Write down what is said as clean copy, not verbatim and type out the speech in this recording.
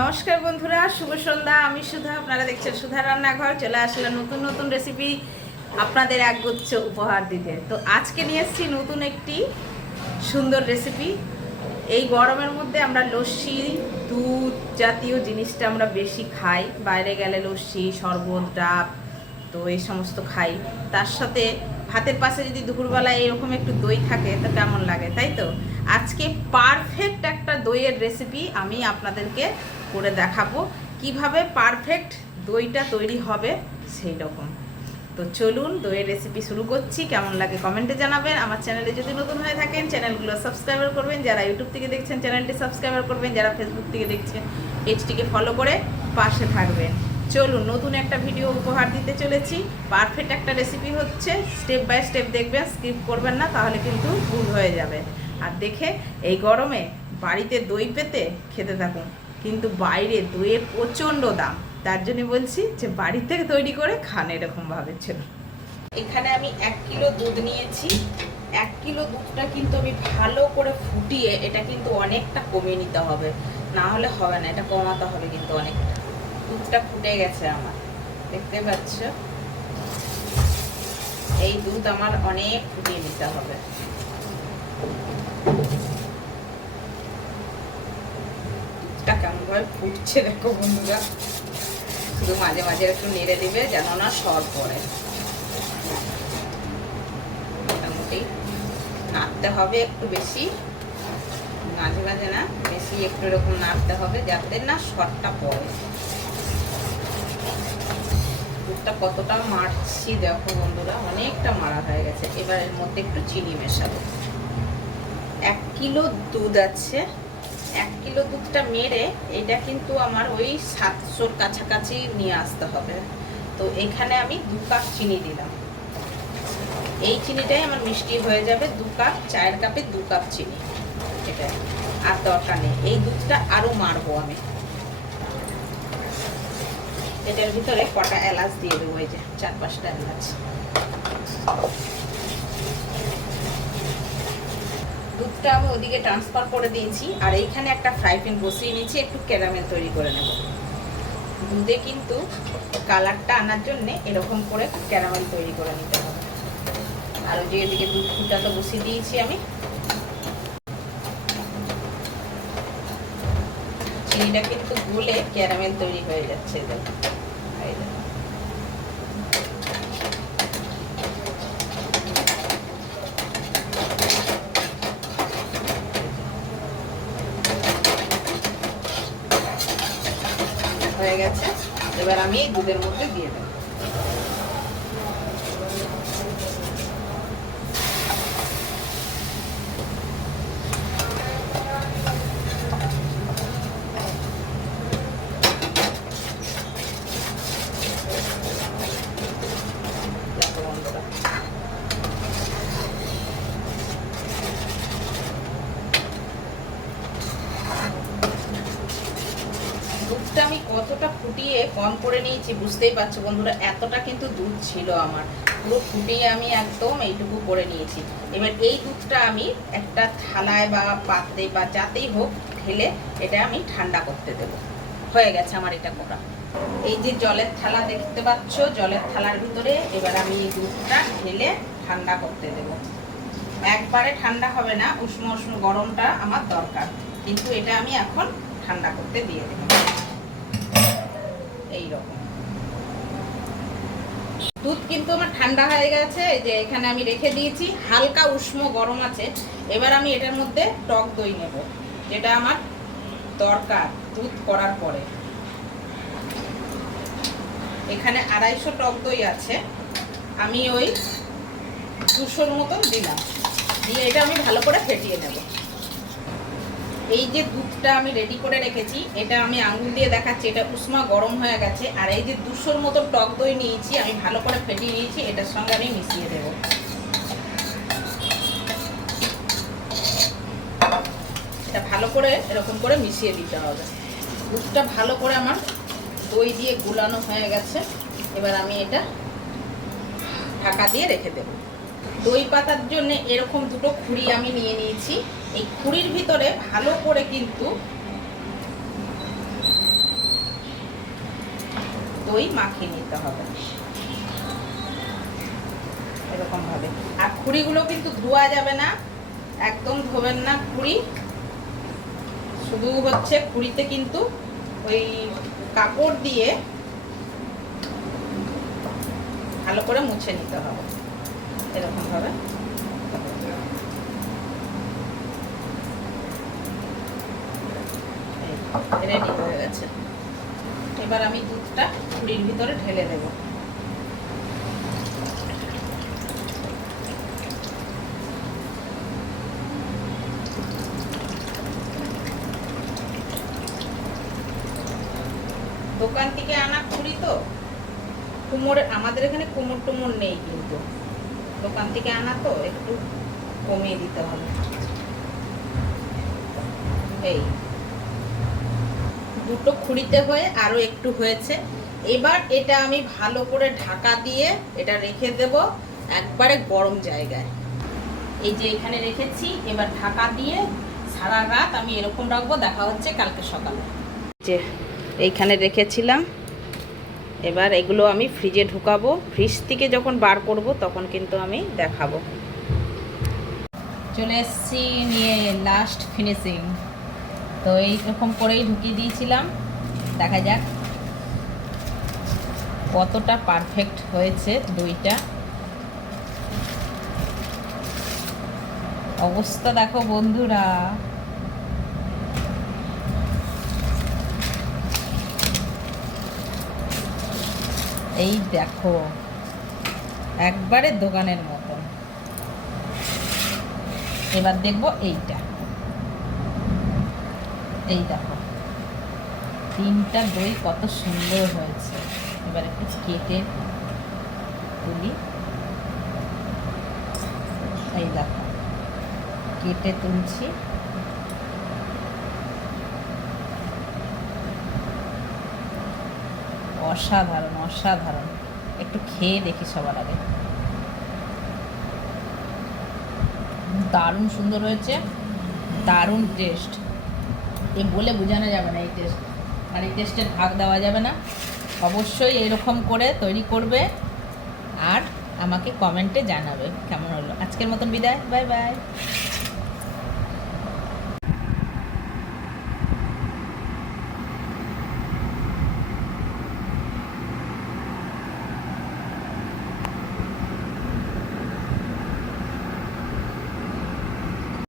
নমস্কার বন্ধুরা, শুভ সন্ধ্যা। আমি সুধা, আপনারা দেখছেন সুধা রান্নাঘর। চলে আসলাম নতুন নতুন রেসিপি আপনাদের একগুচ্ছ উপহার দিতে। তো আজকে নিয়ে এসেছি নতুন একটি সুন্দর রেসিপি। এই গরমের মধ্যে আমরা লস্যি, দুধ জাতীয় জিনিসটা আমরা বেশি খাই। বাইরে গেলে লস্যি, শরবত, ডাব, তো এই সমস্ত খাই। তার সাথে ভাতের পাশে যদি দুপুরবেলায় এরকম একটু দই থাকে তো কেমন লাগে, তাই তো? আজকে পারফেক্ট একটা দইয়ের রেসিপি আমি আপনাদেরকে করে দেখাবো, কিভাবে পারফেক্ট দইটা তৈরি হবে সেই রকম। তো চলুন দইয়ের রেসিপি শুরু করছি। কেমন লাগে কমেন্টে জানাবেন। আমার চ্যানেলে যদি নতুন হয়ে থাকেন চ্যানেলগুলো সাবস্ক্রাইবার করবেন। যারা ইউটিউব থেকে দেখছেন চ্যানেলটি সাবস্ক্রাইবার করবেন। যারা ফেসবুক থেকে দেখছেন পেজটিকে ফলো করে পাশে থাকবেন। চলুন নতুন একটা ভিডিও উপহার দিতে চলেছি। পারফেক্ট একটা রেসিপি হচ্ছে, স্টেপ বাই স্টেপ দেখবেন, স্কিপ করবেন না, তাহলে কিন্তু ভুল হয়ে যাবে। আর দেখে এই গরমে বাড়িতে দই পেতে খেতে থাকুন। কিন্তু বাইরে দইয়ের প্রচণ্ড দাম, তার জন্য বলছি যে বাড়িতে তৈরি করে খান এরকমভাবে। ছিল এখানে আমি 1 কিলো দুধ নিয়েছি। 1 কিলো দুধটা কিন্তু আমি ভালো করে ফুটিয়ে এটা কিন্তু অনেকটা কমিয়ে নিতে হবে, না হলে হবে না। এটা কমাতে হবে কিন্তু অনেকটা। দুধটা ফুটে গেছে আমার, দেখতে পাচ্ছ। এই দুধ আমার অনেক ফুটিয়ে নিতে হবে। দুধটা কেমন ভাবে ফুটছে দেখো বন্ধুরা। শুধু মাঝে মাঝে একটু নেড়ে দিবে যেন না সর পড়ে। মোটামুটি নাড়তে হবে একটু বেশি, মাঝে মাঝে না বেশি, একটু এরকম নাড়তে হবে যাতে না সরটা পড়ে। দুধটা কতটা মারছি দেখো বন্ধুরা, অনেকটা মারা হয়ে গেছে। এবার এর মধ্যে একটু চিনি মেশাবো। 1 কিলো দুধ আছে। 1 কিলো দুধটা মেরে এটা কিন্তু আমার ওই 700-র কাছাকাছি নিয়ে আসতে হবে। তো এখানে আমি 2 কাপ চিনি দিলাম। এই চিনিটাই আমার মিষ্টি হয়ে যাবে। 2 কাপ, চায়ের কাপে 2 কাপ চিনি। এটা আর দরকার নেই। এই দুধটা আরো মারবো আমি। এটার ভিতরে কটা এলাচ দিয়ে দেবো, এই যে 4-5টা এলাচ। দুধটা আমি ওদিকে ট্রান্সফার করে দিয়েছি। আর এইখানে একটা ফ্রাই প্যান বসিয়ে নিয়েছি, একটু ক্যারামেল তৈরি করে নেব। দুধে কিন্তু কালারটা আনার জন্য এরকম করে ক্যারামেল তৈরি করে নিতে হবে। আর ওই যে এদিকে দুধ ফুটাতে বসিয়ে দিয়েছি আমি। চিনিটা কিন্তু গুলে ক্যারামেল তৈরি হয়ে যাচ্ছে। হয়ে গেছে। এবার আমি এই দুধের মধ্যে দিয়ে দেবো। দুধটা আমি কতটা ফুটিয়ে কম করে নিয়েছি বুঝতেই পারছো বন্ধুরা। এতটা কিন্তু দুধ ছিল আমার। পুরো ফুটিয়ে আমি একদম এইটুকু করে নিয়েছি। এবার এই দুধটা আমি একটা থালায় বা পাত্রে বা যাতেই হোক ঢেলে এটা আমি ঠান্ডা করতে দেবো। হয়ে গেছে আমার এটা করা। এই যে জলের থালা দেখতে পাচ্ছ, জলের থালার ভিতরে এবার আমি এই দুধটা ঢেলে ঠান্ডা করতে দেব। একবারে ঠান্ডা হবে না, উষ্ণ উষ্ণ গরমটা আমার দরকার। কিন্তু এটা আমি এখন ঠান্ডা করতে দিয়ে দেব। এইরকম দুধ কিন্তু আমার ঠান্ডা হয়ে গেছে। এই যে এখানে আমি রেখে দিয়েছি, হালকা উষ্ণ গরম আছে। এবার আমি এটার মধ্যে টক দই নেব, যেটা আমার দরকার দুধ করার পরে। এখানে 250 টক দই আছে। আমি ওই 200-র মতন দিলাম। দিয়ে এটা আমি ভালো করে ফেটিয়ে নেব। এই যে দুধটা আমি রেডি করে রেখেছি, এটা আমি আঙুল দিয়ে দেখাচ্ছি, এটা উষ্ণ গরম হয়ে গেছে। আর এই যে 200-র মতো টক দই নিয়েছি, আমি ভালো করে ফেটিয়ে নিয়েছি, এটার সঙ্গে আমি মিশিয়ে দেব। এটা ভালো করে এরকম করে মিশিয়ে দিতে হবে। দুধটা ভালো করে আমার দই দিয়ে গুলানো হয়ে গেছে। এবার আমি এটা ঢাকা দিয়ে রেখে দেব। দই পাতার জন্য এরকম 2টো খুঁড়ি আমি নিয়ে নিয়েছি। এই খুঁড়ির ভিতরে ভালো করে কিন্তু দই মাখিয়ে নিতে হবে এরকম ভাবে। আর খুঁড়িগুলো কিন্তু ধোয়া যাবে না, একদম ধোবেন না খুঁড়ি, শুধু হচ্ছে খুঁড়িতে কিন্তু ওই কাপড় দিয়ে ভালো করে মুছে নিতে হবে এরকম ভাবে। রেডি হয়ে গেছে। এবার আমি দুধটা খুঁড়ির ভিতরে ঢেলে দেব। দোকান থেকে আনা খুঁড়ি তো, কুমোর, আমাদের এখানে কুমোর টুমোর নেই, কিন্তু দোকান থেকে আনা তো একটু কমিয়ে দিতে হবে। এই দুটো খুঁড়িতে হয়ে আরো একটু হয়েছে। এবার এটা আমি ভালো করে ঢাকা দিয়ে এটা রেখে দেব একবারে গরম জায়গায়। এই যে এখানে রেখেছি, এবার ঢাকা দিয়ে সারা রাত আমি এরকম রাখবো। দেখা হচ্ছে কালকে সকালে। যে এইখানে রেখেছিলাম, এবার এগুলো আমি ফ্রিজে ঢুকাবো। ফ্রিজ থেকে যখন বার করব তখন কিন্তু আমি দেখাবো। চলে এসছি নিয়ে লাস্ট ফিনিশিং। তো এইরকম করেই ঢুকিয়ে দিয়েছিলাম, দেখা যাক কতটা পারফেক্ট হয়েছে দইটা। অবস্থা দেখো বন্ধুরা, এই দেখো একবারে দোকানের মতন। এবার দেখবো এইটা, এই দেখো তিনটা দই কত সুন্দর হয়েছে। এবার একটু কেটে তুলি, এই দেখো কেটে তুলছি। অসাধারণ অসাধারণ। একটু খেয়ে দেখি সবার আগে। দারুণ সুন্দর হয়েছে, দারুণ টেস্ট। এ বলে বোঝানো যাবে না এই টেস্ট, আর এই টেস্টের ভাগ দেওয়া যাবে না। অবশ্যই এরকম করে তৈরি করবে আর আমাকে কমেন্টে জানাবে কেমন হলো। আজকের মতন বিদায়, বাই বাই।